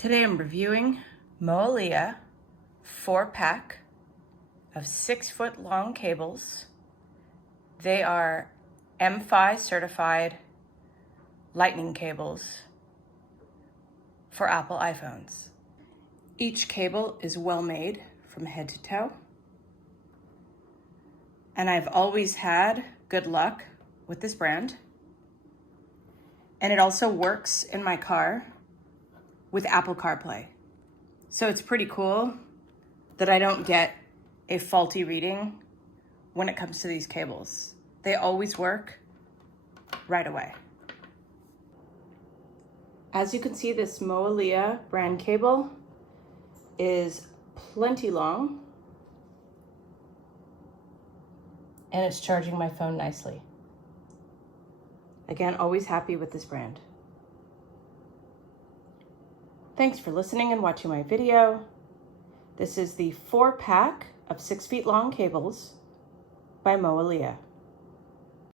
Today I'm reviewing Moallia 4-pack of 6-foot long cables. They are MFi Certified lightning cables for Apple iPhones. Each cable is well made from head to toe. And I've always had good luck with this brand. And it also works in my car with Apple CarPlay. So it's pretty cool that I don't get a faulty reading when it comes to these cables. They always work right away. As you can see, this Moallia brand cable is plenty long and it's charging my phone nicely. Again, always happy with this brand. Thanks for listening and watching my video. This is the 4-pack of 6 feet long cables by Moallia.